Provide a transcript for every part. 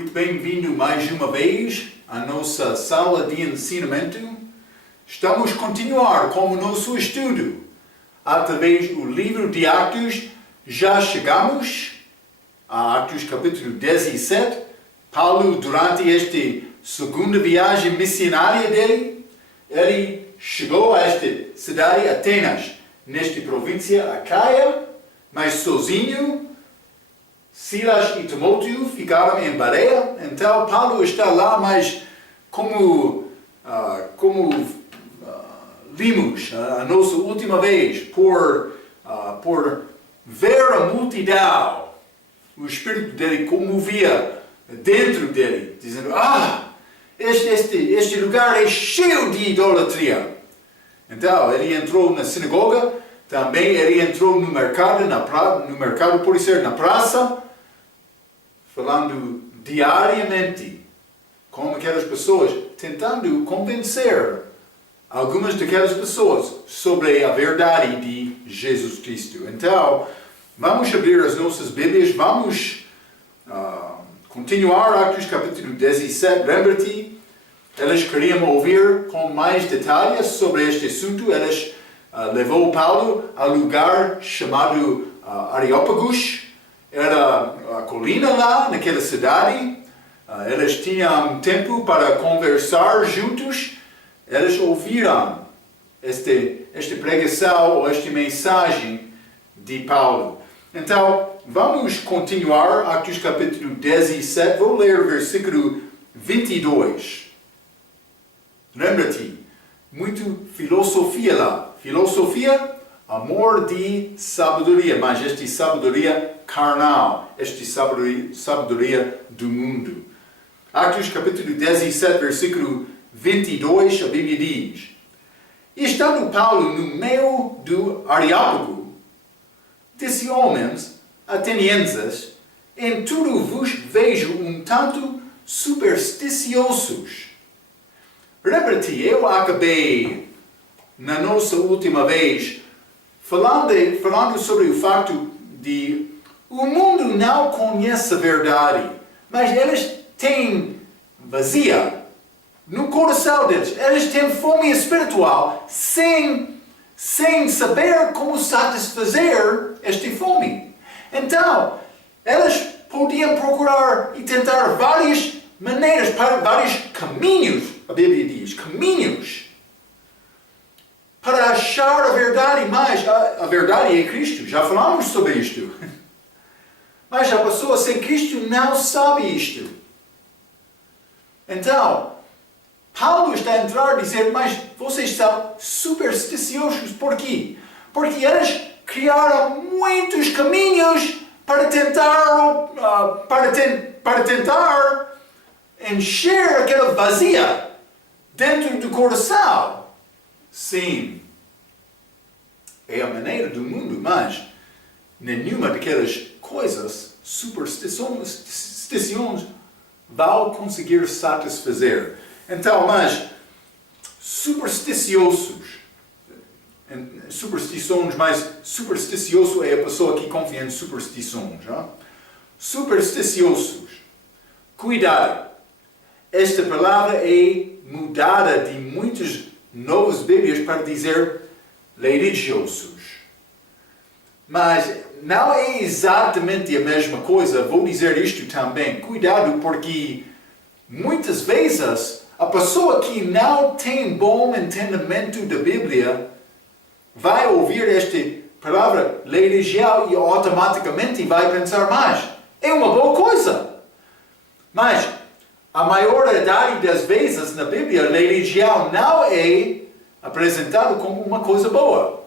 Muito bem-vindo mais uma vez à nossa sala de ensinamento. Estamos a continuar com o nosso estudo através do livro de Atos. Já chegamos a Atos capítulo 17. Paulo, durante esta segunda viagem missionária dele, ele chegou a esta cidade, Atenas, nesta província Acaia, mas sozinho. Silas e Timóteo ficaram em Bereia, então Paulo está lá, mas como vimos a nossa última vez, por ver a multidão, o espírito dele comovia dentro dele, dizendo, este lugar é cheio de idolatria. Então ele entrou na sinagoga, também ele entrou no mercado, pode ser na praça, falando diariamente com aquelas pessoas, tentando convencer algumas daquelas pessoas sobre a verdade de Jesus Cristo. Então, vamos abrir as nossas Bíblias, vamos continuar Atos capítulo 17. Lembra-te, eles queriam ouvir com mais detalhes sobre este assunto. Eles levou Paulo a lugar chamado Areópagos. Era a colina lá, naquela cidade. Eles tinham tempo para conversar juntos. Eles ouviram esta pregação ou esta mensagem de Paulo. Então, vamos continuar Atos capítulo 17. Vou ler o versículo 22. Lembra-te, muito filosofia lá. Filosofia, amor de sabedoria, mas esta sabedoria carnal, esta sabedoria do mundo. Atos capítulo 17, versículo 22, a Bíblia diz: E estando Paulo no meio do Areópago, disse homens atenienses, em tudo vos vejo um tanto supersticiosos. Lembra-te, eu acabei na nossa última vez falando sobre o facto de o mundo não conhece a verdade, mas eles têm vazia no coração deles. Eles têm fome espiritual sem saber como satisfazer esta fome. Então, eles podiam procurar e tentar várias maneiras, vários caminhos, a Bíblia diz, caminhos, para achar a verdade, mas a verdade é Cristo. Já falamos sobre isto. Mas a pessoa sem Cristo não sabe isto. Então, Paulo está a entrar e dizer, mas vocês são supersticiosos. Por quê? Porque eles criaram muitos caminhos para tentar encher aquela vazia dentro do coração. Sim, é a maneira do mundo, mas nenhuma daquelas coisas, superstições, vai conseguir satisfazer. Então, mas supersticiosos, mas supersticioso é a pessoa que confia em superstições. Não? Supersticiosos, cuidado, esta palavra é mudada de muitas novas Bíblias para dizer religiosos. Mas não é exatamente a mesma coisa. Vou dizer isto também. Cuidado, porque muitas vezes a pessoa que não tem bom entendimento da Bíblia vai ouvir esta palavra religião e automaticamente vai pensar, mas é uma boa coisa. Mas a maioridade das vezes na Bíblia, a religião não é apresentada como uma coisa boa.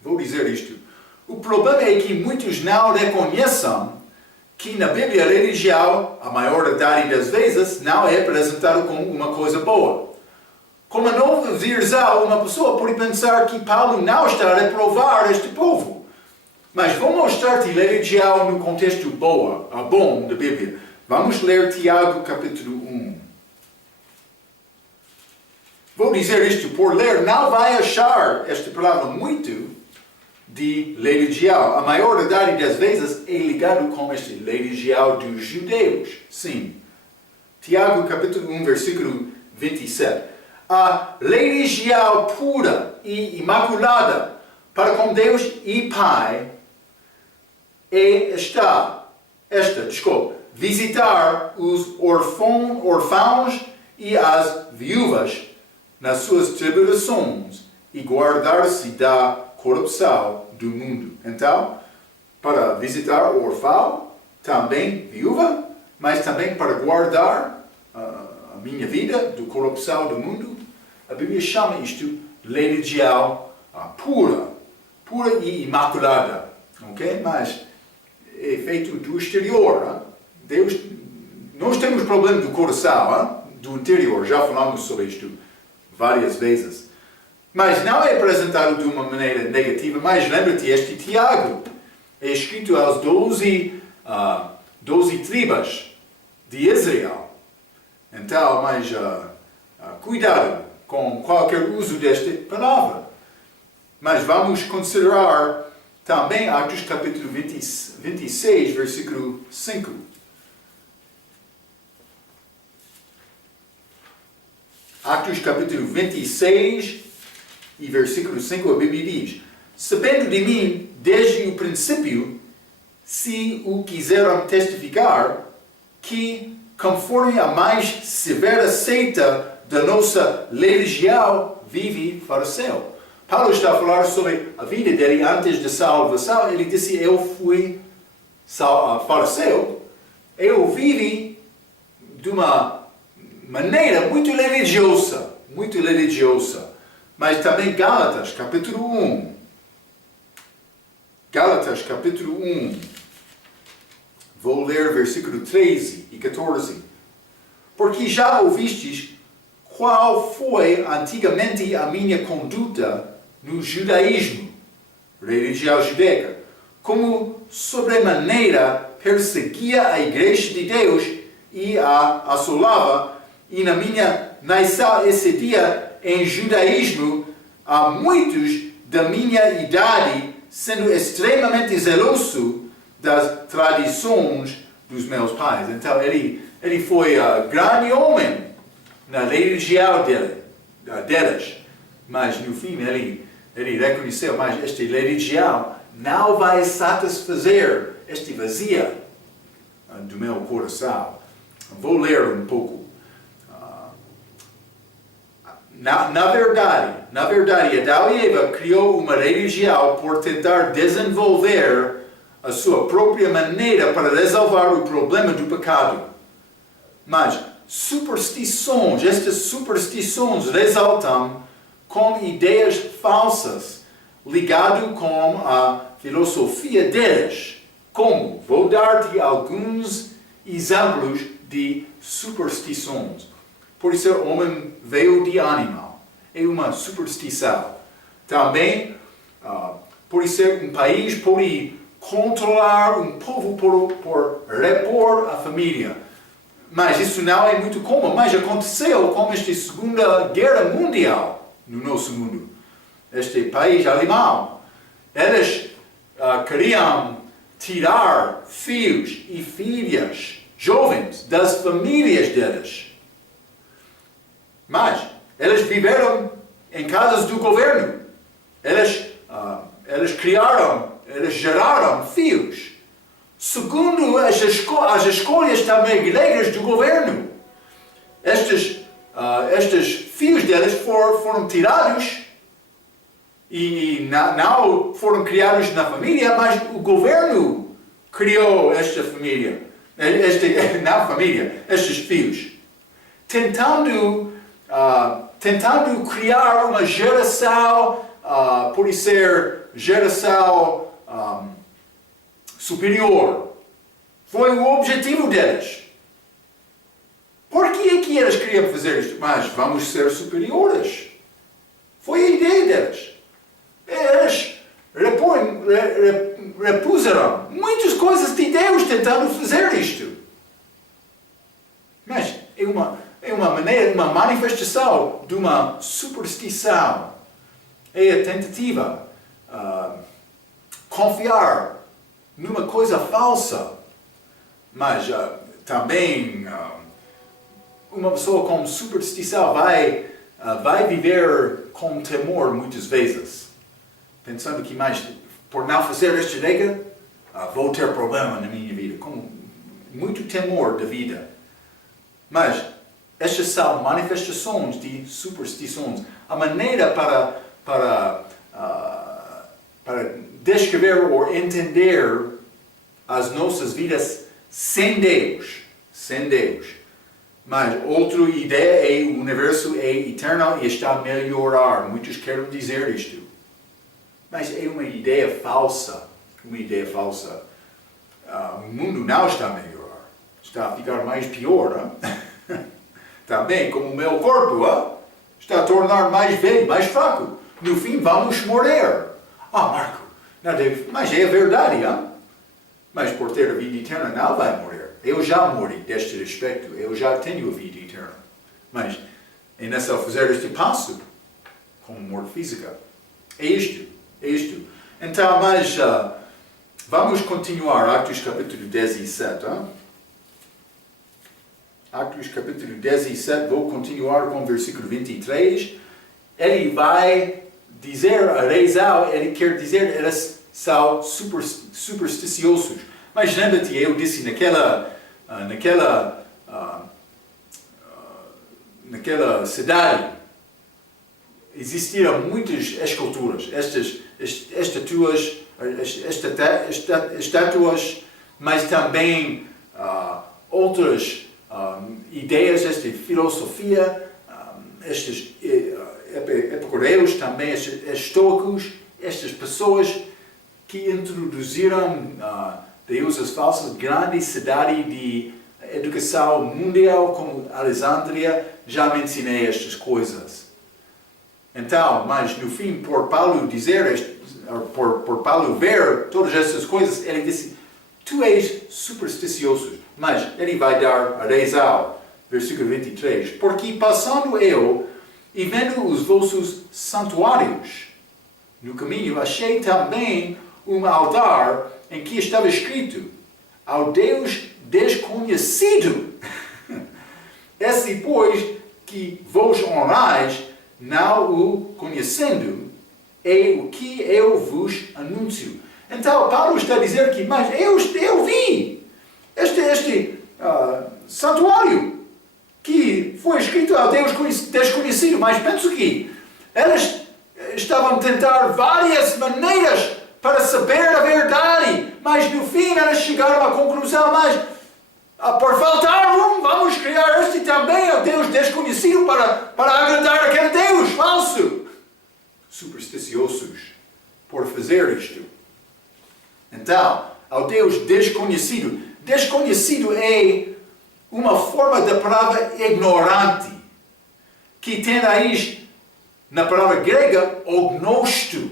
Vou dizer isto. O problema é que muitos não reconhecem que na Bíblia a religião, a maioridade das vezes, não é apresentada como uma coisa boa. Como a nova versão, uma pessoa pode pensar que Paulo não está a reprovar este povo. Mas vou mostrar-te a religião no contexto bom da Bíblia. Vamos ler Tiago capítulo 1. Vou dizer isto, por ler, não vai achar esta palavra muito de religião. A maioridade das vezes é ligado com este religião dos judeus. Sim. Tiago, capítulo 1, versículo 27. A religião pura e imaculada para com Deus e Pai é visitar os órfãos e as viúvas nas suas tribulações e guardar-se da corrupção do mundo. Então, para visitar o órfão, também viúva, mas também para guardar a minha vida da corrupção do mundo, a Bíblia chama isto religião pura e imaculada, ok? Mas é feito do exterior. Deus, nós temos problema do coração, do interior, já falamos sobre isto várias vezes. Mas não é apresentado de uma maneira negativa, mas lembra-te, este Tiago é escrito aos 12 tribos de Israel. Então, mas cuidado com qualquer uso desta palavra. Mas vamos considerar também Atos capítulo 26, versículo 5. Atos capítulo 26 e versículo 5, a Bíblia diz: sabendo de mim desde o princípio, se o quiseram testificar, que conforme a mais severa seita da nossa religião, vive fariseu. Paulo está a falar sobre a vida dele antes da salvação. Ele disse: eu fui fariseu, eu vivi de uma maneira muito religiosa. Mas também Gálatas, capítulo 1. Gálatas, capítulo 1. Vou ler versículo 13 e 14. Porque já ouvistes qual foi antigamente a minha conduta no judaísmo, religião judaica, como sobremaneira perseguia a igreja de Deus e a assolava, e na minha nação esse dia em judaísmo, há muitos da minha idade sendo extremamente zeloso das tradições dos meus pais. Então ele foi grande homem na religião deles, mas no fim ele reconheceu, mas esta religião não vai satisfazer este vazio do meu coração. Vou ler um pouco. Na verdade, Adão e Eva criou uma religião por tentar desenvolver a sua própria maneira para resolver o problema do pecado. Mas estas superstições resultam com ideias falsas ligadas com a filosofia deles. Como? Vou dar-te alguns exemplos de superstições. Por isso, o homem veio de animal. É uma superstição. Também, por ser um país, pode controlar um povo por repor a família. Mas isso não é muito comum. Mas aconteceu com esta Segunda Guerra Mundial no nosso mundo. Este país alemão. Eles queriam tirar filhos e filhas jovens das famílias deles. Mas eles viveram em casas do governo. Eles geraram filhos. Segundo as escolhas também regras do governo. Estes filhos deles foram tirados e não foram criados na família, mas o governo criou esta família. Estes filhos. Tentando criar uma geração, por ser geração superior. Foi o objetivo deles. Por que eles queriam fazer isto? Mas vamos ser superiores. Foi a ideia deles. Eles repuseram muitas coisas de Deus tentando fazer isto. Mas é uma maneira, uma manifestação de uma superstição. É a tentativa confiar numa coisa falsa. Mas também uma pessoa com superstição vai viver com temor muitas vezes, pensando que mais por não fazer esta regra vou ter problema na minha vida, com muito temor da vida. Mas estas são manifestações de superstições. A maneira para descrever ou entender as nossas vidas sem Deus. Mas outra ideia é o universo é eterno e está a melhorar. Muitos querem dizer isto. Mas é uma ideia falsa. O mundo não está a melhorar. Está a ficar mais pior. Também, como o meu corpo está a tornar mais velho, mais fraco. No fim, vamos morrer. Marco, mas é verdade, mas por ter a vida eterna não vai morrer. Eu já morri deste aspecto, eu já tenho a vida eterna. Mas é necessário fazer este passo, como morte física. É isto. Então, mas vamos continuar Atos capítulo 17. Atos capítulo 17, vou continuar com o versículo 23. Ele vai dizer a razão, ele quer dizer, eles são supersticiosos. Mas lembra-te, eu disse naquela cidade existiam muitas esculturas, estátuas, mas também outras ideias, esta filosofia, estes epicureus também, estes estoicos, estas pessoas que introduziram deuses falsos, grande cidade de educação mundial como Alexandria, já mencionei estas coisas. Então, mas no fim, por Paulo ver todas essas coisas, ele disse, tu és supersticioso. Mas ele vai dar a razão, versículo 23, porque passando eu e vendo os vossos santuários no caminho, achei também um altar em que estava escrito, ao Deus desconhecido. Esse, pois, que vos honrais, não o conhecendo, é o que eu vos anuncio. Então, Paulo está a dizer que, mas eu vi este santuário que foi escrito ao Deus desconhecido, mas penso que eles estavam a tentar várias maneiras para saber a verdade, mas no fim eles chegaram à conclusão, mas por faltar vamos criar este também ao Deus desconhecido para agradar aquele Deus falso. Supersticiosos por fazer isto. Então, ao Deus desconhecido. Desconhecido é uma forma da palavra ignorante, que tem raiz na palavra grega ognosto.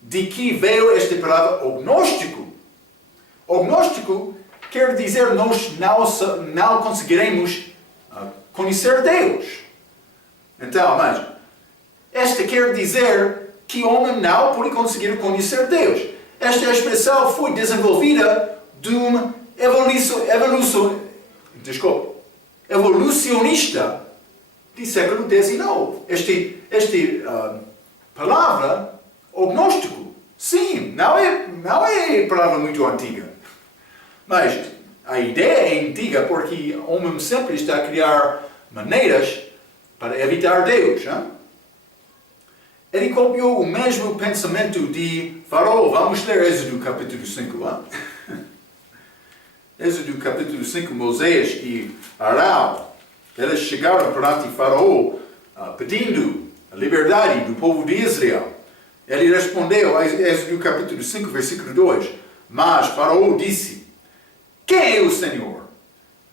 De que veio esta palavra ognóstico? Ognóstico quer dizer nós não conseguiremos conhecer Deus. Então, mas esta quer dizer que o homem não pode conseguir conhecer Deus. Esta expressão foi desenvolvida de um evolucionista do século XIX. Esta palavra ognóstico, sim, não é palavra muito antiga. Mas a ideia é antiga porque o homem sempre está a criar maneiras para evitar Deus. Hein? Ele copiou o mesmo pensamento de Faraó. Vamos ler Êxodo capítulo 5. Hein? Êxodo capítulo 5, Moisés e Arão, eles chegaram perante Faraó pedindo a liberdade do povo de Israel. Ele respondeu, Êxodo capítulo 5, versículo 2, mas Faraó disse, quem é o Senhor,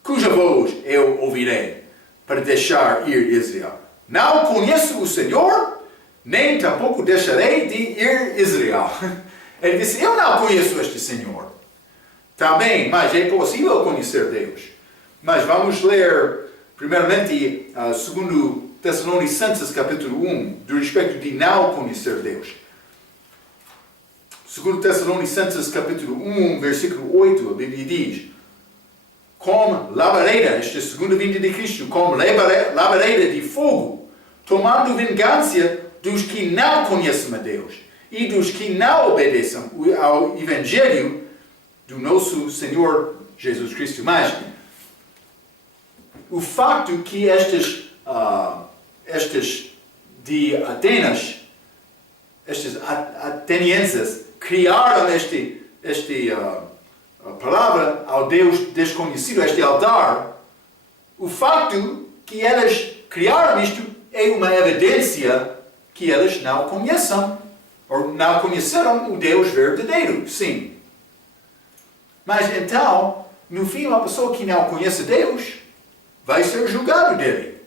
cuja voz eu ouvirei, para deixar ir Israel? Não conheço o Senhor, nem tampouco deixarei de ir Israel. Ele disse, eu não conheço este Senhor. Também, mas é possível conhecer Deus. Mas vamos ler, primeiramente, 2 Tessalonicenses capítulo 1, do respeito de não conhecer Deus. Segundo Tessalonicenses capítulo 1, versículo 8, a Bíblia diz: com labareda, esta é a segunda vinda de Cristo, com labareda de fogo, tomando vingança dos que não conhecem a Deus e dos que não obedecem ao Evangelho do nosso Senhor Jesus Cristo. Mas o facto que estas de Atenas, estes atenienses, criaram a palavra ao Deus desconhecido, este altar, o facto que elas criaram isto é uma evidência que elas não conhecem, ou não conheceram o Deus verdadeiro, sim. Mas então, no fim, uma pessoa que não conhece Deus vai ser julgado dele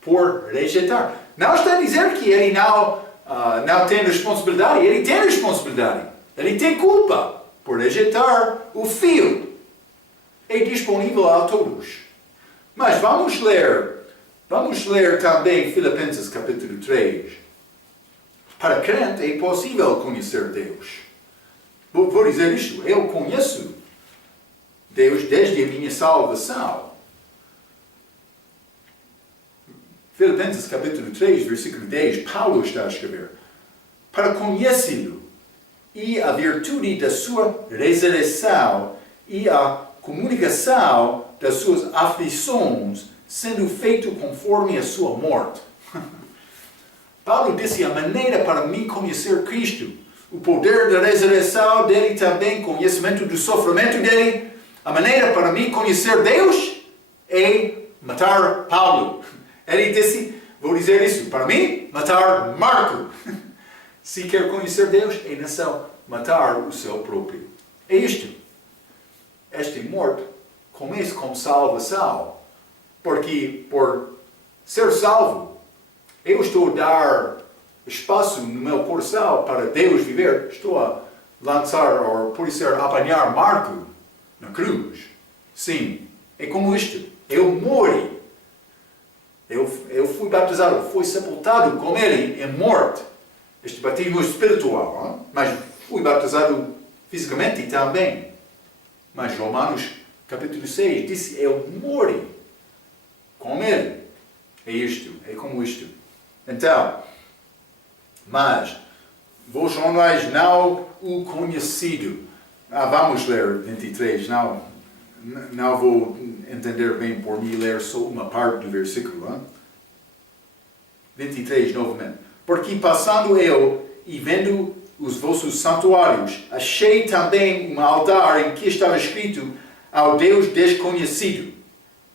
por rejeitar. Não está a dizer que ele não tem responsabilidade, ele tem responsabilidade, ele tem culpa por rejeitar o Filho. É disponível a todos. Mas vamos ler também Filipenses capítulo 3. Para crente é possível conhecer Deus. Vou dizer isto, eu conheço Deus desde a minha salvação. Filipenses capítulo 3, versículo 10, Paulo está a escrever: para conhecê-lo e a virtude da sua ressurreição e a comunicação das suas aflições, sendo feito conforme a sua morte. Paulo disse: a maneira para mim conhecer Cristo, o poder da ressurreição dele também, conhecimento do sofrimento dele, a maneira para mim conhecer Deus é matar Paulo. Ele disse, vou dizer isso, para mim, matar Marco. Se quer conhecer Deus, é necessário matar o seu próprio. É isto. Esta morte começa com salvação. Porque, por ser salvo, eu estou a dar espaço no meu coração para Deus viver. Estou a lançar, ou por ser, apanhar Marco na cruz. Sim, é como isto. Eu morri. Eu fui batizado, fui sepultado com ele em morte. Este batismo espiritual, mas fui batizado fisicamente também. Mas Romanos capítulo 6 diz: eu morri com ele. É isto, é como isto. Então, mas vós não o conhecido. Vamos ler 23, não vou entender bem por mim ler só uma parte do versículo. 23 novamente. Porque passando eu e vendo os vossos santuários, achei também um altar em que estava escrito: ao Deus desconhecido.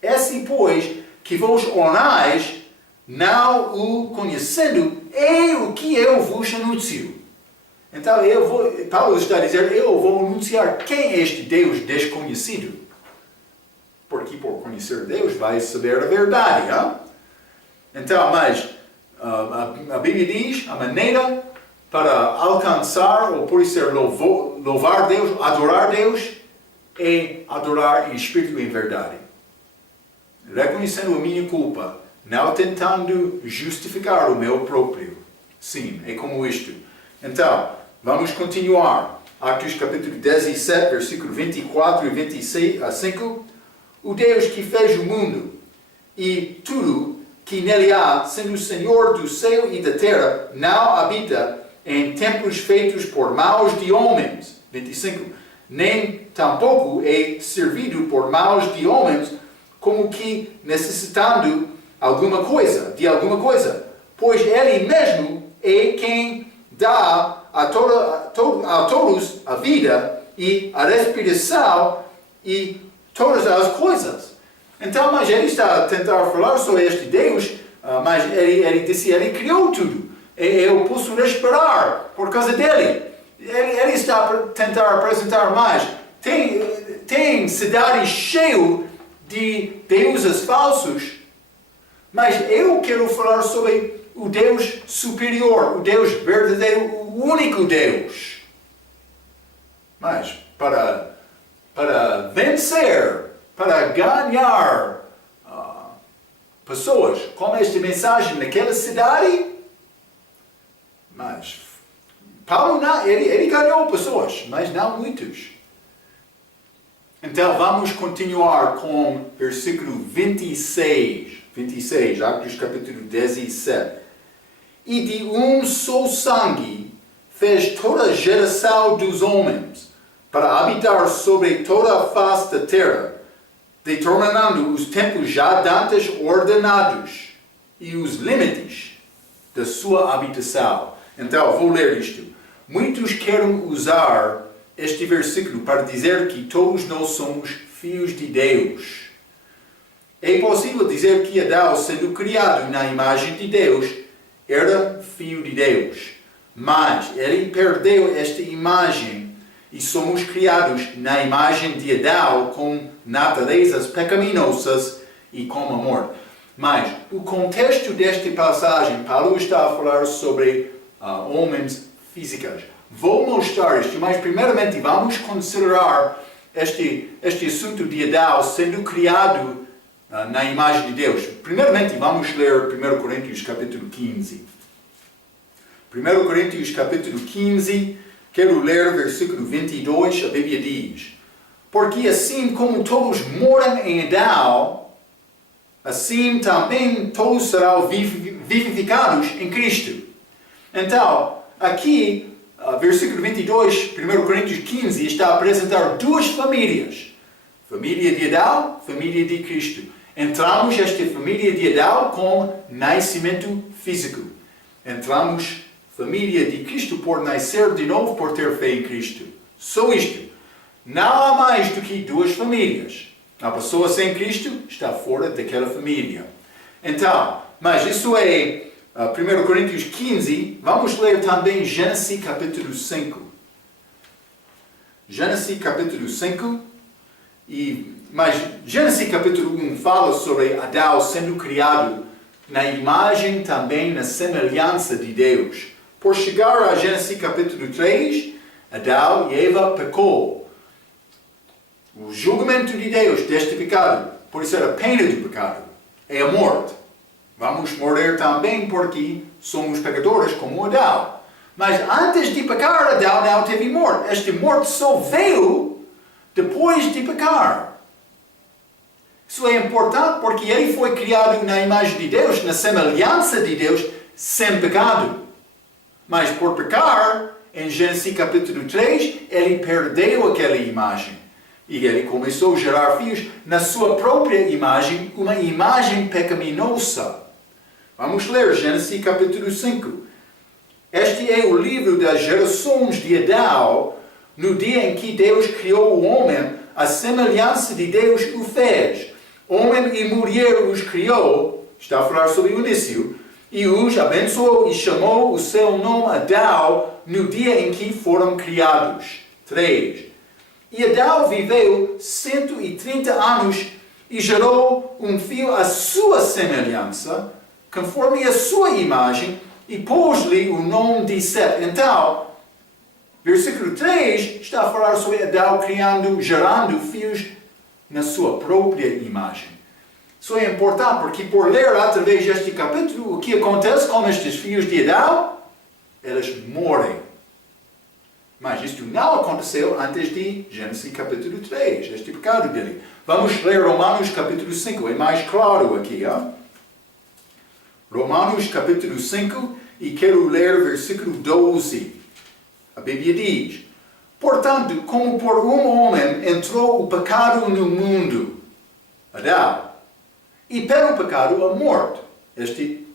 Assim, pois, que vos honrais, não o conhecendo, é o que eu vos anuncio. Então, Paulo está a dizer: eu vou anunciar quem é este Deus desconhecido. Porque por conhecer Deus vai saber a verdade. Hein? Então, mas a Bíblia diz a maneira para alcançar, ou por ser louvar Deus, adorar Deus, é adorar em espírito e em verdade. Reconhecendo a minha culpa, não tentando justificar o meu próprio. Sim, é como isto. Então, vamos continuar. Atos capítulo 17, versículo 24 e 25. O Deus que fez o mundo e tudo que nele há, sendo o Senhor do céu e da terra, não habita em templos feitos por mãos de homens. 25. Nem tampouco é servido por mãos de homens, como que necessitando de alguma coisa. Pois Ele mesmo é quem dá a todos a vida e a respiração e todas as coisas. Então, mas ele está a tentar falar sobre este Deus, mas ele disse: ele criou tudo. Eu posso respirar por causa dele. Ele está a tentar apresentar mais. Tem cidades cheias de deuses falsos, mas eu quero falar sobre o Deus superior, o Deus verdadeiro, o único Deus. Mas para vencer, para ganhar pessoas com esta mensagem naquela cidade, mas Paulo, ele ganhou pessoas, mas não muitos. Então, vamos continuar com versículo 26. 26, Atos capítulo 17. E de um só sangue fez toda a geração dos homens para habitar sobre toda a face da terra, determinando os tempos já dantes ordenados e os limites da sua habitação. Então, vou ler isto. Muitos querem usar este versículo para dizer que todos nós somos filhos de Deus. É possível dizer que Adão, sendo criado na imagem de Deus, era filho de Deus. Mas ele perdeu esta imagem e somos criados na imagem de Adão com naturezas pecaminosas e com a morte. Mas o contexto desta passagem, Paulo está a falar sobre homens físicos. Vou mostrar isto, mas primeiramente vamos considerar este assunto de Adão sendo criado na imagem de Deus. Primeiramente vamos ler 1 Coríntios capítulo 15. 1 Coríntios capítulo 15, quero ler versículo 22, a Bíblia diz: porque assim como todos moram em Adão, assim também todos serão vivificados em Cristo. Então, aqui, versículo 22, 1 Coríntios 15, está a apresentar duas famílias. Família de Adão, família de Cristo. Entramos esta família de Adão com nascimento físico. Entramos família de Cristo por nascer de novo, por ter fé em Cristo. Só isto. Não há mais do que duas famílias. A pessoa sem Cristo está fora daquela família. Então, mas isso é 1 Coríntios 15. Vamos ler também Gênesis capítulo 5. Gênesis capítulo 5. Mas Gênesis capítulo 1 fala sobre Adão sendo criado na imagem, também na semelhança de Deus. Por chegar a Gênesis capítulo 3, Adão e Eva pecou. O julgamento de Deus deste pecado, por isso a pena do pecado, é a morte. Vamos morrer também porque somos pecadores como Adão. Mas antes de pecar, Adão não teve morte. Esta morte só veio depois de pecar. Isso é importante porque ele foi criado na imagem de Deus, na semelhança de Deus, sem pecado. Mas por pecar, em Gênesis capítulo 3, ele perdeu aquela imagem. E ele começou a gerar filhos na sua própria imagem, uma imagem pecaminosa. Vamos ler Gênesis capítulo 5. Este é o livro das gerações de Adão, no dia em que Deus criou o homem, a semelhança de Deus o fez. Homem e mulher os criou, está a falar sobre o início, e os abençoou e chamou o seu nome Adão no dia em que foram criados. 3. E Adão viveu 130 anos e gerou um filho à sua semelhança, conforme a sua imagem, e pôs-lhe o nome de Sete. Então, versículo 3 está a falar sobre Adão gerando filhos na sua própria imagem. Isso é importante porque por ler através deste capítulo o que acontece com estes filhos de Adão, eles morrem. Mas isto não aconteceu antes de Gênesis capítulo 3, este pecado dele. Vamos ler Romanos capítulo 5, é mais claro aqui. Romanos capítulo 5, e quero ler versículo 12. A Bíblia diz: portanto, como por um homem entrou o pecado no mundo, Adão, e pelo pecado a morte, este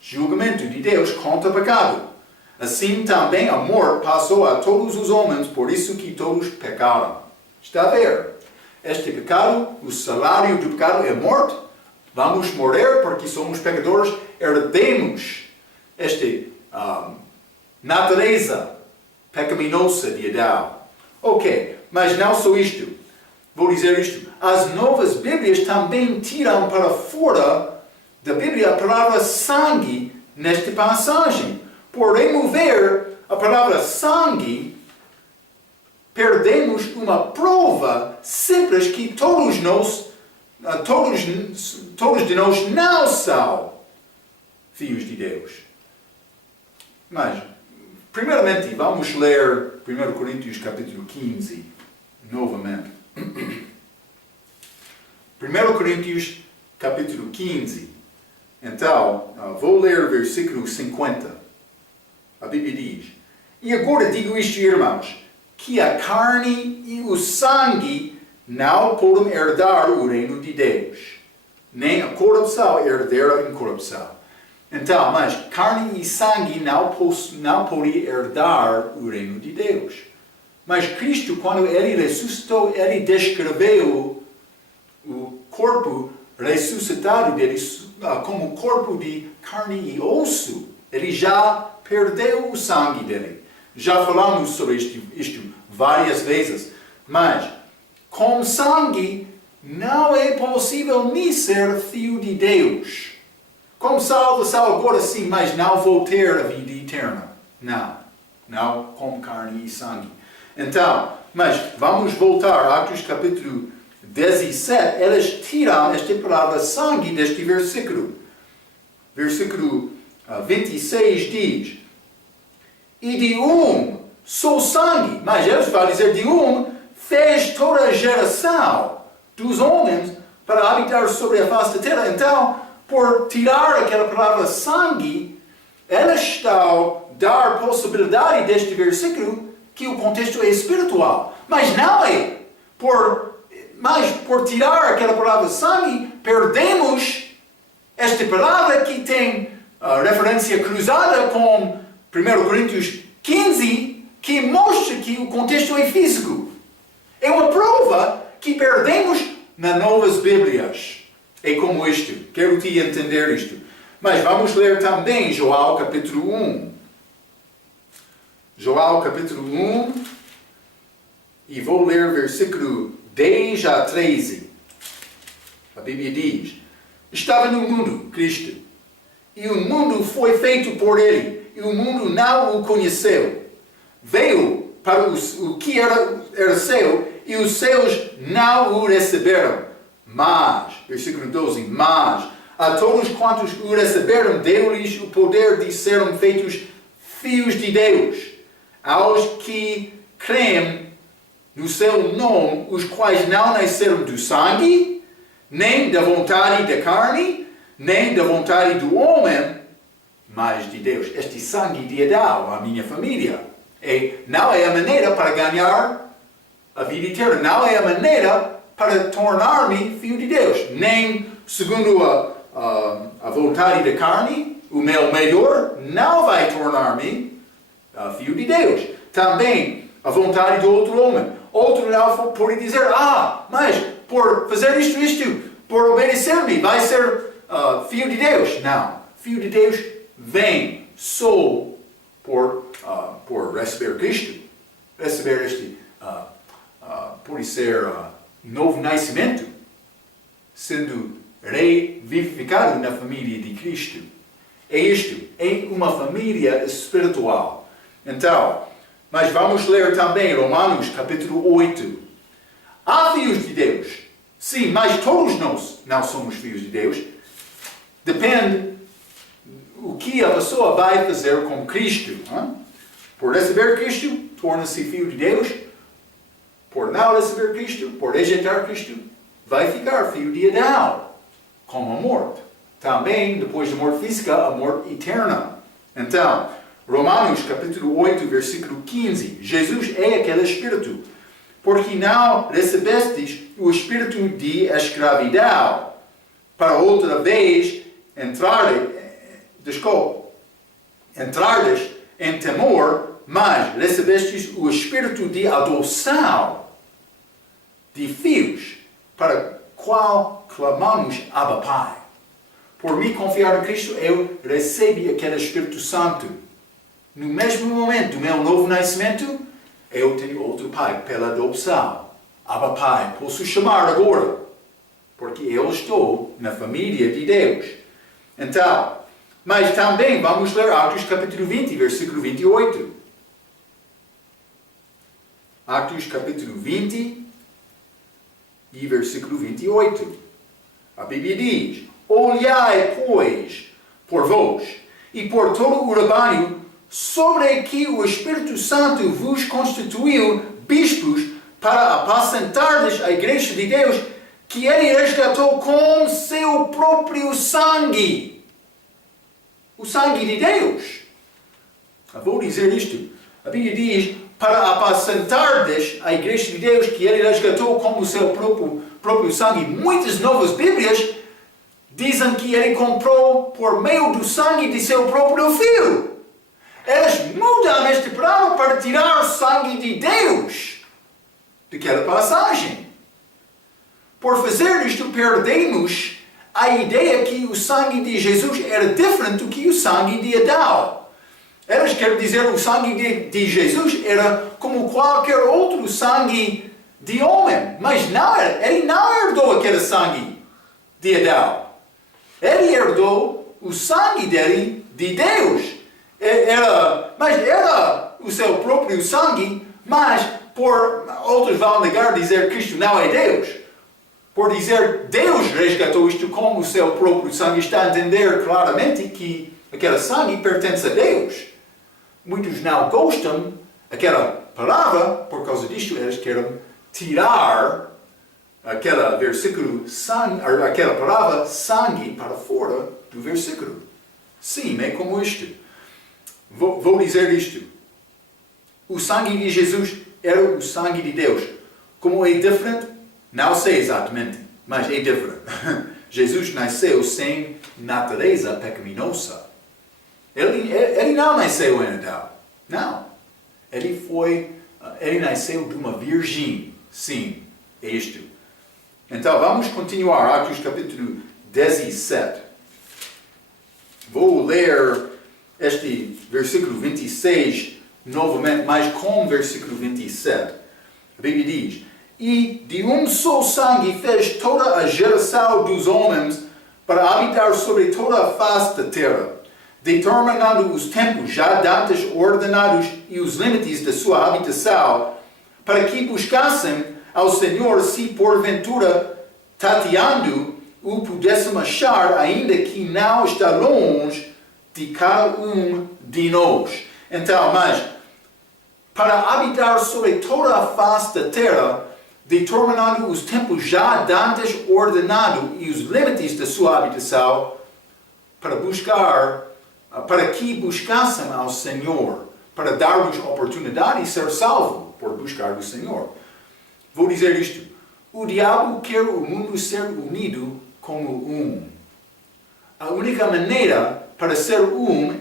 julgamento de Deus contra o pecado. Assim também a morte passou a todos os homens, por isso que todos pecaram. Está a ver? Este pecado, o salário do pecado é morte. Vamos morrer porque somos pecadores, herdemos esta natureza pecaminosa de Adão. Ok, mas não só isto. Vou dizer isto. As novas Bíblias também tiram para fora da Bíblia a palavra sangue nesta passagem. Por remover a palavra sangue, perdemos uma prova simples que todos de nós não são filhos de Deus. Mas Primeiramente, vamos ler 1 Coríntios capítulo 15, novamente. 1 Coríntios capítulo 15. Então, vou ler o versículo 50. A Bíblia diz: E agora digo isto, irmãos, que a carne e o sangue não podem herdar o reino de Deus, nem a corrupção herdar a incorrupção. Então, mas carne e sangue não podem herdar o reino de Deus. Mas Cristo, quando Ele ressuscitou, Ele descreveu o corpo ressuscitado dele como corpo de carne e osso. Ele já perdeu o sangue dele. Já falamos sobre isto várias vezes. Mas, com sangue, não é possível nem ser filho de Deus. Com salvação agora sim, mas não vou ter a vida eterna. Não com carne e sangue. Então, mas vamos voltar a Atos capítulo 17. Eles tiram esta palavra sangue deste versículo. Versículo 26 diz: E de só sangue, mas eles vão dizer de fez toda a geração dos homens para habitar sobre a face da terra. Então, por tirar aquela palavra sangue, eles estão a dar possibilidade deste versículo que o contexto é espiritual. Mas não é. Mas por tirar aquela palavra sangue, perdemos esta palavra que tem referência cruzada com 1 Coríntios 15, que mostra que o contexto é físico. É uma prova que perdemos nas novas Bíblias. É como isto. Quero te entender isto. Mas vamos ler também João capítulo 1. João capítulo 1. E vou ler versículo 10 a 13. A Bíblia diz: Estava no mundo Cristo, e o mundo foi feito por Ele, e o mundo não o conheceu. Veio para o que era seu, e os seus não o receberam. Mas, versículo 12, mas a todos quantos o receberam, deu-lhes o poder de serem feitos filhos de Deus, aos que creem no seu nome, os quais não nasceram do sangue, nem da vontade da carne, nem da vontade do homem, mas de Deus. Este sangue de Adão, a minha família, não é a maneira para ganhar a vida eterna, não é a maneira para tornar-me filho de Deus, nem segundo a vontade da carne, o meu melhor não vai tornar-me filho de Deus. Também a vontade do outro homem. Outro não pode dizer: mas por fazer isto, por obedecer-me, vai ser filho de Deus. Não. Filho de Deus vem só por receber Cristo. Receber este, pode ser novo nascimento, sendo revivificado na família de Cristo. É isto, é uma família espiritual. Então, mas vamos ler também Romanos capítulo 8. Há filhos de Deus, sim, mas todos nós não somos filhos de Deus. Depende o que a pessoa vai fazer com Cristo. Por receber Cristo, torna-se filho de Deus. Por não receber Cristo, por rejeitar Cristo, vai ficar filho de Adão, com a morte. Também, depois da morte física, a morte eterna. Então, Romanos capítulo 8, versículo 15. Jesus é aquele Espírito. Porque não recebestes o espírito de escravidão, para outra vez entrardes em temor, mas recebestes o espírito de adoção de filhos, para qual clamamos Abba Pai. Por me confiar em Cristo, eu recebi aquele Espírito Santo. No mesmo momento do meu novo nascimento, eu tenho outro Pai pela adoção. Abba Pai, posso chamar agora, porque eu estou na família de Deus. Então, mas também vamos ler Atos capítulo 20, versículo 28. Atos capítulo 20 e versículo 28. A Bíblia diz: Olhai, pois, por vós e por todo o rebanho sobre que o Espírito Santo vos constituiu bispos para apacentardes a igreja de Deus, que ele resgatou com seu próprio sangue. O sangue de Deus. Eu vou dizer isto. A Bíblia diz, para apacentardes a igreja de Deus, que ele resgatou com o seu próprio sangue. Muitas novas Bíblias dizem que ele comprou por meio do sangue de seu próprio filho. Eles mudam esta palavra para tirar o sangue de Deus daquela passagem. Por fazer isto, perdemos a ideia que o sangue de Jesus era diferente do que o sangue de Adão. Eles querem dizer que o sangue de Jesus era como qualquer outro sangue de homem. Mas não era. Ele não herdou aquele sangue de Adão. Ele herdou o sangue dele de Deus. Mas era o seu próprio sangue, mas por outros vão negar dizer que Cristo não é Deus. Por dizer Deus resgatou isto como o seu próprio sangue, está a entender claramente que aquele sangue pertence a Deus. Muitos não gostam daquela palavra, por causa disto eles querem tirar aquele versículo, aquela palavra sangue para fora do versículo. Sim, é como isto. Vou dizer isto. O sangue de Jesus era o sangue de Deus. Como é diferente? Não sei exatamente, mas é diferente. Jesus nasceu sem natureza pecaminosa. Ele não nasceu em Adão. Não. Ele nasceu de uma virgem. Sim, é isto. Então, vamos continuar. Atos capítulo 17. Vou ler este versículo 26 novamente, mas com o versículo 27. A Bíblia diz: E de um só sangue fez toda a geração dos homens para habitar sobre toda a face da terra, determinando os tempos já dantes ordenados e os limites da sua habitação, para que buscassem ao Senhor, se porventura tateando o pudessem achar, ainda que não está longe de cada um de nós. Então, mas para habitar sobre toda a face da terra, determinando os tempos já dantes ordenados e os limites da sua habitação, para que buscassem ao Senhor, para dar-nos a oportunidade de ser salvo por buscar o Senhor. Vou dizer isto. O diabo quer o mundo ser unido como um. A única maneira para ser um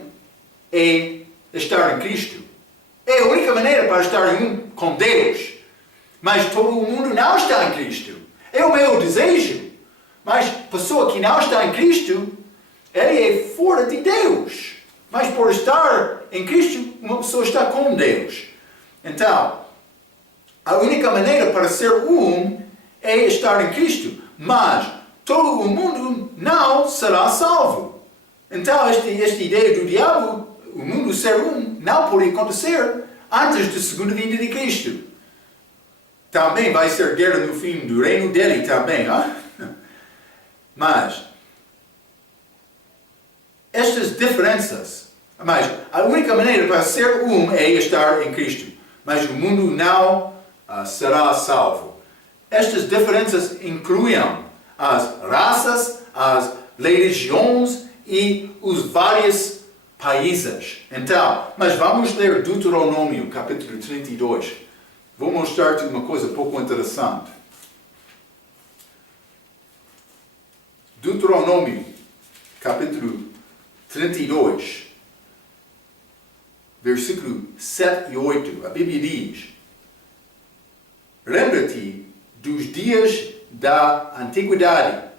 é estar em Cristo. É a única maneira para estar um com Deus. Mas todo o mundo não está em Cristo. É o meu desejo. Mas a pessoa que não está em Cristo, ele é fora de Deus. Mas por estar em Cristo, uma pessoa está com Deus. Então, a única maneira para ser um é estar em Cristo. Mas todo o mundo não será salvo. Então, esta ideia do diabo, o mundo ser um, não pode acontecer antes da segunda vinda de Cristo. Também vai ser guerra no fim do reino dele também. Mas, estas diferenças, mas a única maneira para ser um é estar em Cristo. Mas o mundo não será salvo. Estas diferenças incluem as raças, as religiões e os vários países. Então, mas vamos ler Deuteronômio, capítulo 32. Vou mostrar-te uma coisa pouco interessante. Deuteronômio, capítulo 32, versículo 7 e 8. A Bíblia diz: Lembra-te dos dias da antiguidade.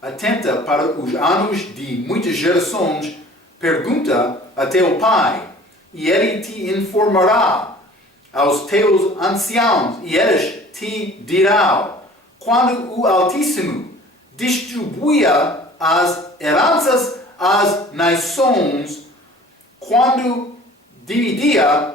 Atenta para os anos de muitas gerações. Pergunta a teu pai, e ele te informará. Aos teus anciãos, e eles te dirão, quando o Altíssimo distribuía as heranças às nações, quando dividia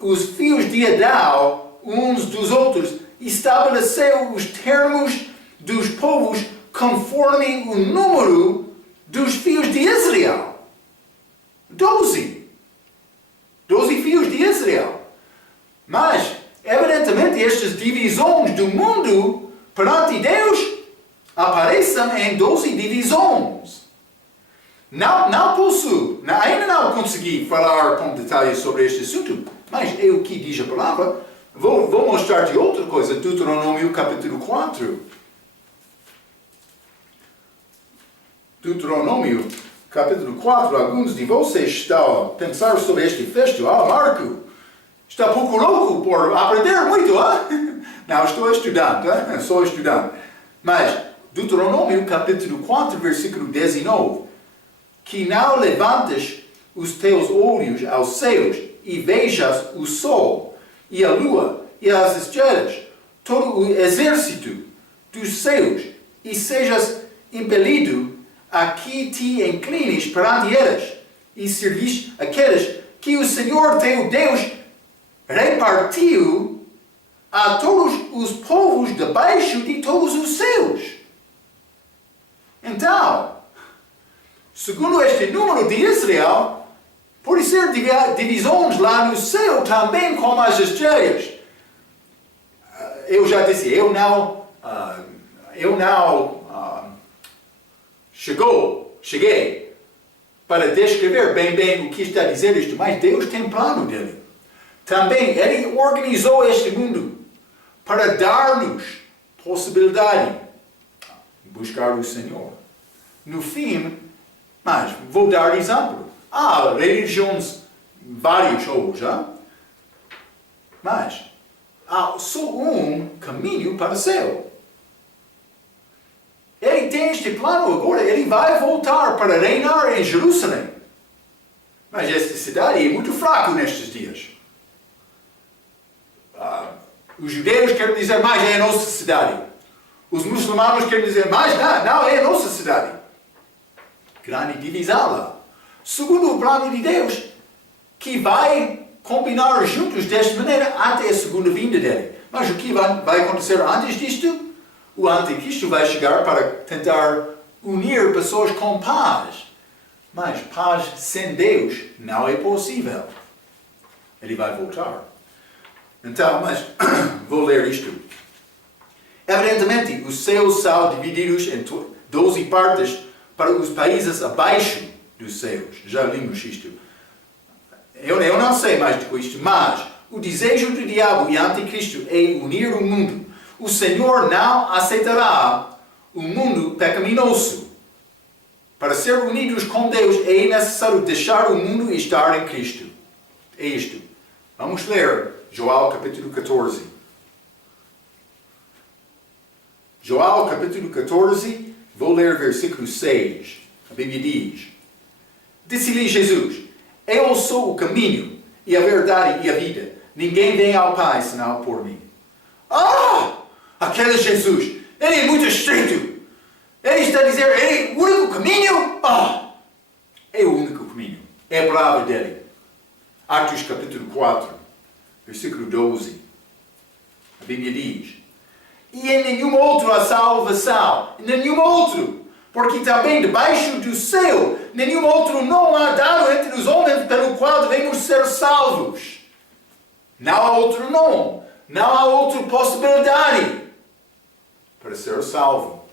os filhos de Adão uns dos outros, estabeleceu os termos dos povos conforme o número dos filhos de Israel. 12. Israel. Mas, evidentemente, estas divisões do mundo perante Deus aparecem em 12 divisões. Ainda não consegui falar com detalhes sobre este assunto, mas é o que diz a palavra. Vou mostrar-te outra coisa, Deuteronômio capítulo 4. Deuteronômio capítulo 4, alguns de vocês estão a pensar sobre este texto. Marco, está um pouco louco por aprender muito, Não, estou estudando, sou estudante. Mas, Deuteronômio capítulo 4, versículo 19. Que não levantes os teus olhos aos céus e vejas o sol, e a lua, e as estrelas, todo o exército dos céus, e sejas impelido a que te inclines perante elas, e servis aqueles que o Senhor teu Deus repartiu a todos os povos debaixo de todos os céus. Então, segundo este número de Israel, pode ser divisões lá no céu também como as estrelas. Eu já disse, eu não cheguei para descrever bem o que está a dizer isto, mas Deus tem plano dele. Também Ele organizou este mundo para dar-nos possibilidade de buscar o Senhor. No fim, mas vou dar exemplo. Há religiões várias hoje, mas há só um caminho para o céu. Ele tem este plano agora, ele vai voltar para reinar em Jerusalém. Mas esta cidade é muito fraca nestes dias. Os judeus querem dizer, mas é a nossa cidade. Os muçulmanos querem dizer, mas não é a nossa cidade. Grande divisão lá. Segundo o plano de Deus, que vai combinar juntos desta maneira até a segunda vinda dele. Mas o que vai acontecer antes disto? O anticristo vai chegar para tentar unir pessoas com paz. Mas paz sem Deus não é possível. Ele vai voltar. Então, mas vou ler isto. Evidentemente, os céus são divididos em 12 partes para os países abaixo dos céus. Já vimos isto. Eu não sei mais do que isto, mas o desejo do diabo e anticristo é unir o mundo. O Senhor não aceitará o mundo pecaminoso. Para ser unidos com Deus é necessário deixar o mundo e estar em Cristo. É isto. Vamos ler Joel capítulo 14. Joel capítulo 14, vou ler versículo 6. A Bíblia diz: Disse-lhe Jesus: Eu sou o caminho, e a verdade e a vida. Ninguém vem ao Pai senão por mim. Aquele Jesus, ele é muito estreito. Ele está a dizer, ele é o único caminho? É o único caminho. É a palavra dele. Atos capítulo 4, versículo 12. A Bíblia diz: E em nenhum outro há salvação. Nenhum outro. Porque também debaixo do céu, nenhum outro nome há dado entre os homens pelo qual devemos ser salvos. Não há outro nome. Não há outra possibilidade para ser salvo.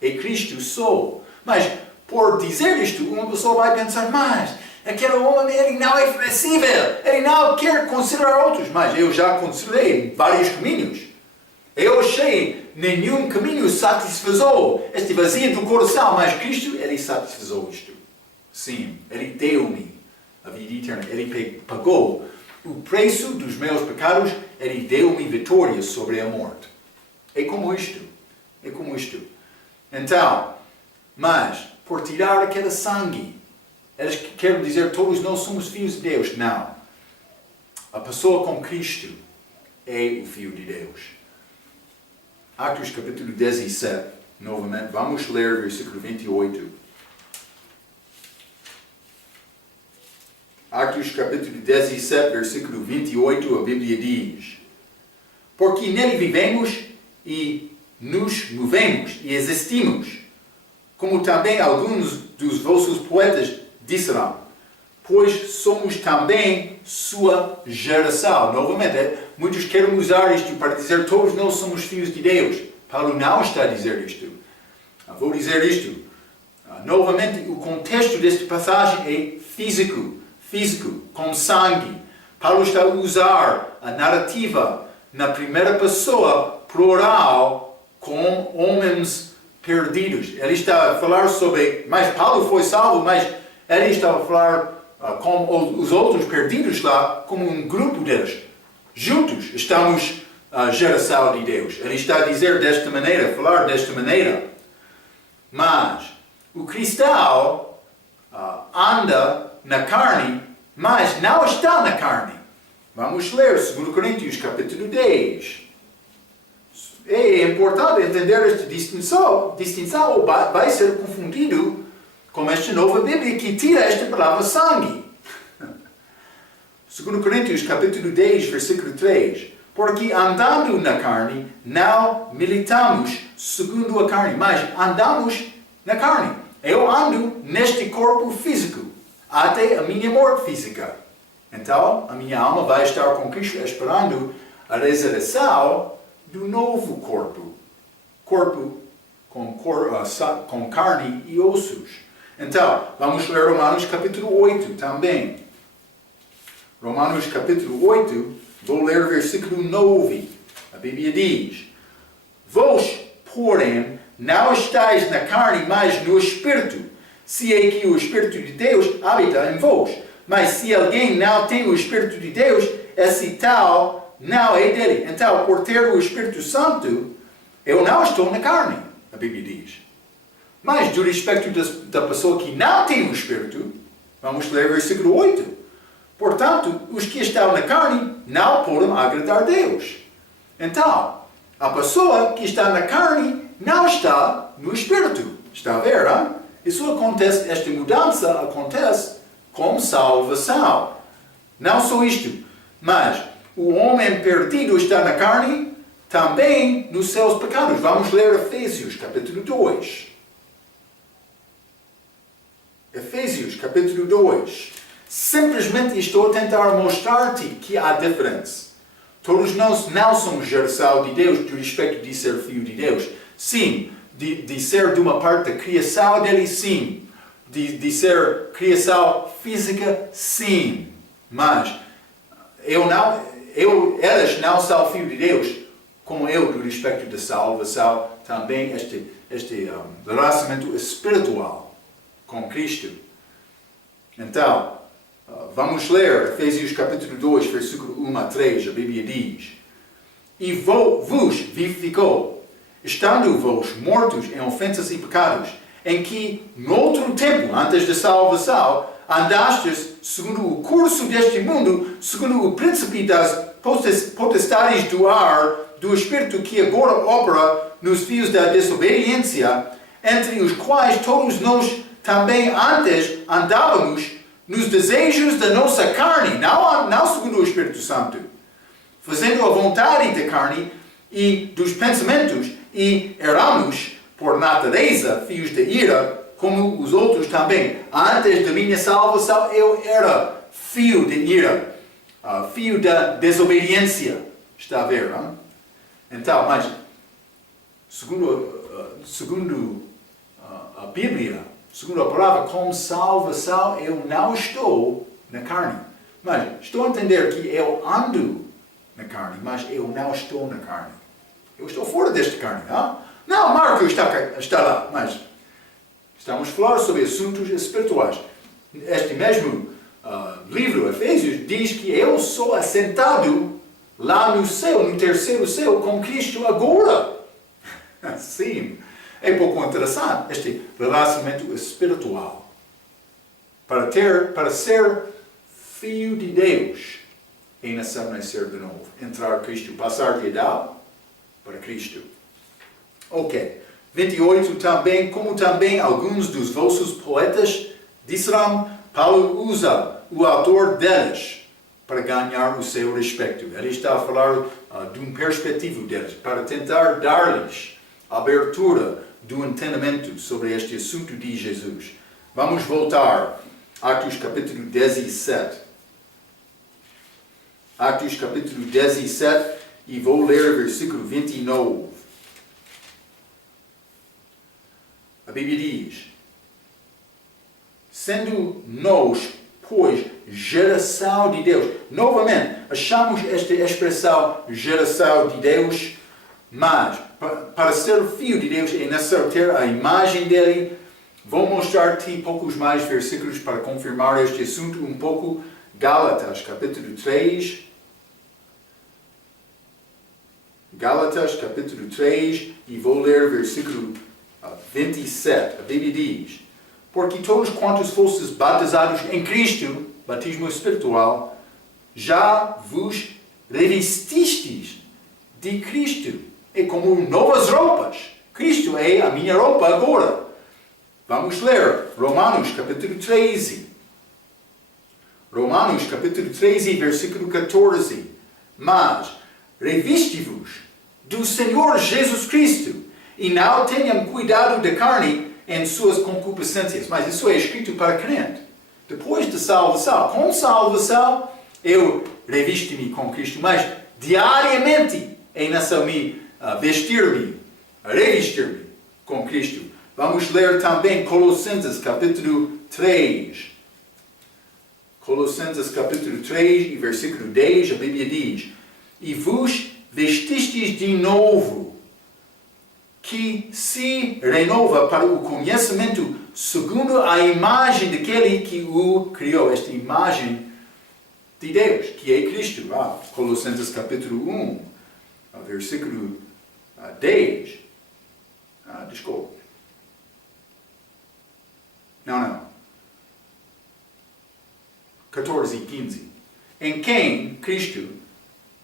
É Cristo só. Mas, por dizer isto, uma pessoa vai pensar, mas aquele homem, ele não é flexível. Ele não quer considerar outros. Mas eu já considerei vários caminhos. Eu achei nenhum caminho satisfazou este vazio do coração. Mas Cristo, ele satisfazou isto. Sim, ele deu-me a vida eterna. Ele pagou o preço dos meus pecados. Ele deu-me vitória sobre a morte. É como isto. É como isto. Então, mas, por tirar aquele sangue, eles querem dizer todos nós somos filhos de Deus. Não. A pessoa com Cristo é o Filho de Deus. Atos capítulo 17, novamente, vamos ler versículo 28. Atos capítulo 17, versículo 28, a Bíblia diz: Porque nele vivemos e nos movemos e existimos, como também alguns dos vossos poetas disseram, pois somos também sua geração. Novamente, muitos querem usar isto para dizer todos nós somos filhos de Deus. Paulo não está a dizer isto. Vou dizer isto. Novamente, o contexto desta passagem é físico, com sangue. Paulo está a usar a narrativa na primeira pessoa plural com homens perdidos. Ele está a falar sobre, mas Paulo foi salvo, mas ele estava a falar com os outros perdidos lá, como um grupo deles. Juntos estamos a geração de Deus. Ele está a dizer desta maneira, falar desta maneira. Mas o cristão anda na carne, mas não está na carne. Vamos ler 2 Coríntios capítulo 10. É importante entender esta distinção ou vai ser confundido com esta nova Bíblia que tira esta palavra sangue. 2 Coríntios capítulo 10, versículo 3. Porque andando na carne, não militamos segundo a carne, mas andamos na carne. Eu ando neste corpo físico, até a minha morte física. Então, a minha alma vai estar com Cristo esperando a ressurreição do novo corpo. Corpo com carne e ossos. Então, vamos ler Romanos capítulo 8 também. Romanos capítulo 8, vou ler versículo 9. A Bíblia diz: Vós, porém, não estáis na carne, mas no Espírito, se é que o Espírito de Deus habita em vós. Mas se alguém não tem o Espírito de Deus, esse tal não é dele. Então, por ter o Espírito Santo, eu não estou na carne, a Bíblia diz. Mas, do respeito da pessoa que não tem o Espírito, vamos ler versículo 8. Portanto, os que estão na carne não podem agradar a Deus. Então, a pessoa que está na carne não está no Espírito. Está a ver, hein? Isso acontece, esta mudança acontece com salvação. Não só isto, mas o homem perdido está na carne também nos seus pecados. Vamos ler Efésios, capítulo 2. Efésios, capítulo 2. Simplesmente estou a tentar mostrar-te que há diferença. Todos nós não somos geração de Deus do respeito de ser filho de Deus. Sim, de ser de uma parte da criação dele, sim. De ser criação física, sim. Mas elas não são filhos de Deus, como eu, do respeito da salvação, também este relacionamento espiritual com Cristo. Então, vamos ler Efésios capítulo 2, versículo 1 a 3, a Bíblia diz: E vos vivificou, estando vós mortos em ofensas e pecados, em que, noutro tempo, antes da salvação, andastes segundo o curso deste mundo, segundo o príncipe das potestades do ar, do Espírito que agora opera nos fios da desobediência, entre os quais todos nós também antes andávamos nos desejos da nossa carne, não segundo o Espírito Santo, fazendo a vontade da carne e dos pensamentos, e éramos, por natureza, filhos de ira, como os outros também. Antes da minha salvação, eu era filho de ira, filho da desobediência. Está a ver, não? Então, mas, segundo a Bíblia, segundo a palavra, com salvação, eu não estou na carne. Mas estou a entender que eu ando na carne, mas eu não estou na carne. Eu estou fora desta carne, não? Não, Marco está lá, mas estamos a falar sobre assuntos espirituais. Este mesmo livro, Efésios, diz que eu sou assentado lá no céu, no terceiro céu, com Cristo agora. Sim, é pouco interessante este relacionamento espiritual. Para ser filho de Deus, é necessário nascer de novo. Entrar em Cristo, passar de Adão para Cristo. Ok. 28 também, como também alguns dos vossos poetas disseram, Paulo usa o autor deles para ganhar o seu respeito. Ele está a falar de uma perspectiva deles, para tentar dar-lhes abertura do entendimento sobre este assunto de Jesus. Vamos voltar a Atos capítulo 17. Atos capítulo 17, e vou ler o versículo 29. A Bíblia diz: sendo nós, pois, geração de Deus. Novamente, achamos esta expressão geração de Deus, mas para ser filho de Deus é necessário ter a imagem dele. Vou mostrar-te poucos mais versículos para confirmar este assunto um pouco. Gálatas, capítulo 3. Gálatas, capítulo 3, e vou ler o versículo 27. A Bíblia diz: porque todos quantos fostes batizados em Cristo, batismo espiritual, já vos revestistes de Cristo. É como novas roupas. Cristo é a minha roupa agora. Vamos ler Romanos capítulo 13. Romanos capítulo 13, versículo 14. Mas reviste-vos do Senhor Jesus Cristo e não tenham cuidado da carne em suas concupiscências. Mas isso é escrito para crente. Depois da salvação, com salvação, eu revisto-me com Cristo. Mas diariamente é necessário me vestir-me, revestir-me com Cristo. Vamos ler também Colossenses capítulo 3. Colossenses capítulo 3 e versículo 10, a Bíblia diz: e vos vestistes de novo, que se renova para o conhecimento segundo a imagem daquele que o criou. Esta imagem de Deus, que é Cristo. Colossenses capítulo 1, versículo 10. Desculpa. Não. 14 e 15. Em quem, Cristo,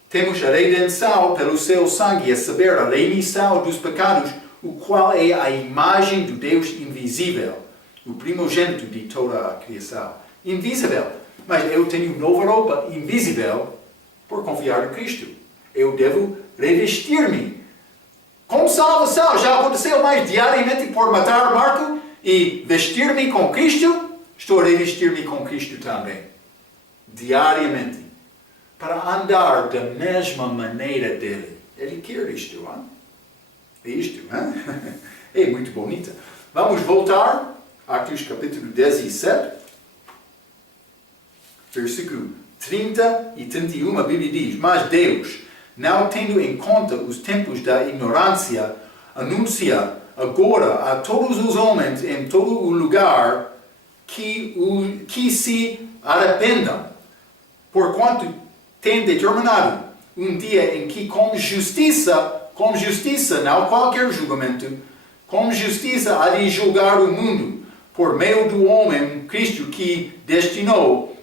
temos a redenção pelo seu sangue, a saber, a remissão dos pecados, o qual é a imagem do Deus invisível, o primogênito de toda a criação. Invisível. Mas eu tenho nova roupa invisível por confiar em Cristo. Eu devo revestir-me. Com salvação já aconteceu mais diariamente por matar Marco e vestir-me com Cristo. Estou a revestir-me com Cristo também. Diariamente. Para andar da mesma maneira dele. Ele quer isto, hein? É isto, hein? É muito bonita. Vamos voltar. Atos capítulo 17. Versículo 30 e 31. A Bíblia diz: mas Deus, não tendo em conta os tempos da ignorância, anuncia agora a todos os homens em todo o lugar que se arrependam, porquanto tem determinado um dia em que com justiça, não qualquer julgamento, com justiça há de julgar o mundo, por meio do homem Cristo que destinou,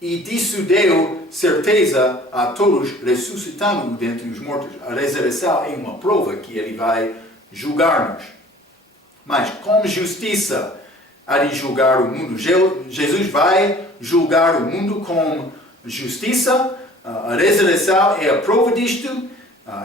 e disso deu certeza a todos, ressuscitando-o dentre os mortos. A ressurreição é uma prova que ele vai julgar-nos. Mas com justiça há de julgar o mundo. Jesus vai julgar o mundo com justiça. A ressurreição é a prova disto.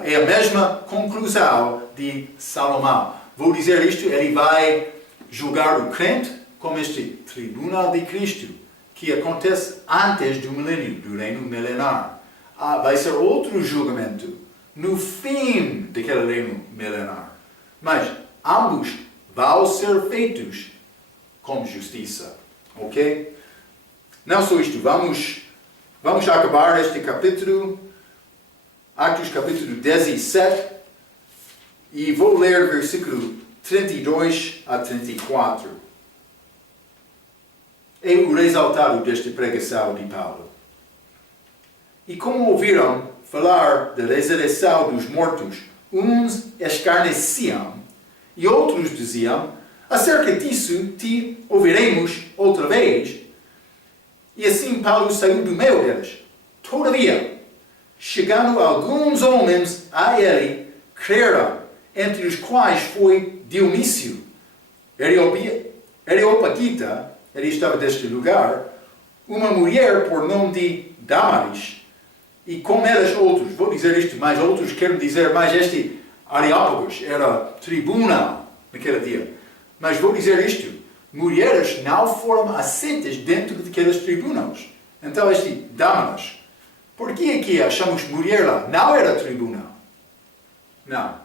É a mesma conclusão de Salomão. Vou dizer isto, ele vai julgar o crente como este tribunal de Cristo, que acontece antes do milênio, do reino milenar. Vai ser outro julgamento no fim daquele reino milenar. Mas ambos vão ser feitos com justiça. Ok? Não só isto, vamos acabar este capítulo, Atos capítulo 17, e vou ler versículo 32 a 34. É o resultado desta pregação de Paulo. E como ouviram falar da ressurreição dos mortos, uns escarneciam e outros diziam: acerca disso te ouviremos outra vez. E assim Paulo saiu do meio deles. Todavia, chegando alguns homens a ele, creram, entre os quais foi Dionísio, Areopagita, ele estava deste lugar, uma mulher por nome de Damaris, e com elas outros. Vou dizer isto, mas outros quero dizer, mas este Areópagos era tribunal naquele dia. Mas vou dizer isto, mulheres não foram aceitas dentro daqueles tribunais. Então este Damaris Por que aqui achamos mulher lá? Não era tribunal. Não.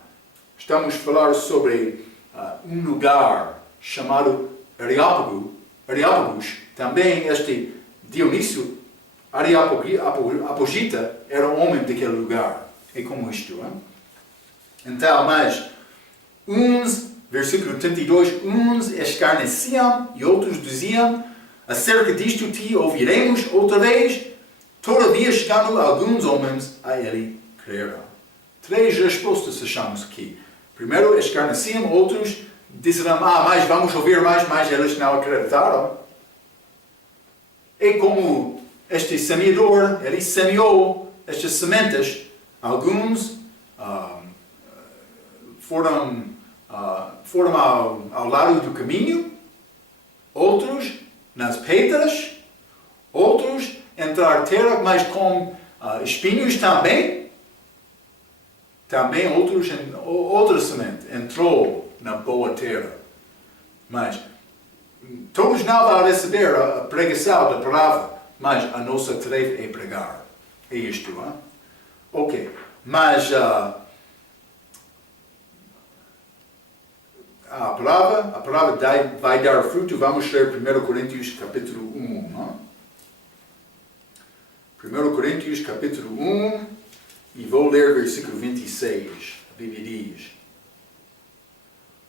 Estamos a falar sobre um lugar chamado Areópagus. Também este Dionísio Areopagita era o homem daquele lugar. É como isto. Hein? Então, mas uns, versículo 32, uns escarneciam e outros diziam: acerca disto te ouviremos outra vez. Todavia, chegando alguns homens a ele creram. 3 respostas achamos aqui. Primeiro, escarneciam, outros disseram: mas vamos ouvir mais, mas eles não acreditaram. É como este semeador, ele semeou estas sementes. Alguns foram ao lado do caminho, outros nas pedras, outros entrar terra, mas com espinhos também. Também outra semente entrou na boa terra. Mas todos não vão receber a pregação da palavra, mas a nossa tarefa é pregar. É isto, hein? Ok. Mas a palavra vai dar fruto. Vamos ler 1 Coríntios capítulo 1. Não? 1 Coríntios capítulo 1 e vou ler versículo 26. A Bíblia diz: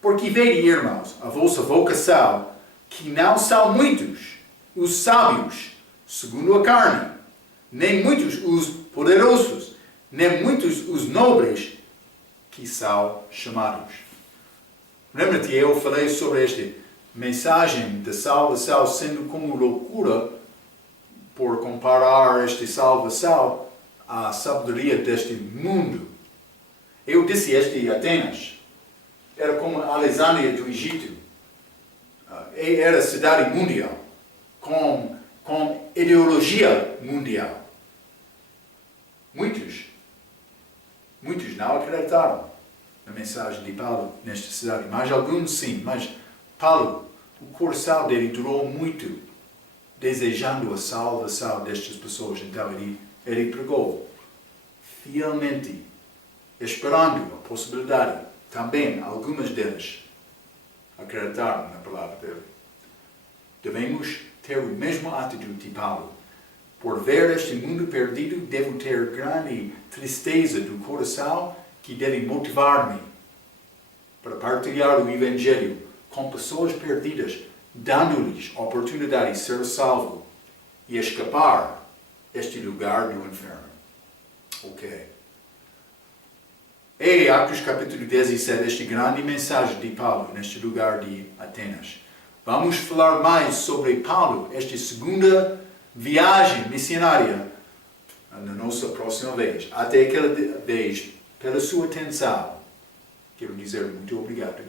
porque vede, irmãos, a vossa vocação, que não são muitos os sábios, segundo a carne, nem muitos os poderosos, nem muitos os nobres, que são chamados. Lembra-te, eu falei sobre esta mensagem da salvação sendo como loucura por comparar esta salvação à sabedoria deste mundo. Eu disse este Atenas era como a Alexandria do Egito. Era a cidade mundial, com ideologia mundial. Muitos não acreditaram na mensagem de Paulo nesta cidade, mas alguns sim. Mas Paulo, o coração dele durou muito, desejando a salvação destas pessoas. Então ele pregou fielmente, esperando a possibilidade. Também algumas deles acreditaram na palavra dele. Devemos ter o mesmo atitude de Paulo. Por ver este mundo perdido, devo ter grande tristeza do coração que deve motivar-me para partilhar o Evangelho com pessoas perdidas, dando-lhes a oportunidade de ser salvo e escapar deste lugar do inferno. Ok. E Atos capítulo 17, esta grande mensagem de Paulo neste lugar de Atenas. Vamos falar mais sobre Paulo, esta segunda viagem missionária, na nossa próxima vez. Até aquela vez, pela sua atenção, quero dizer muito obrigado.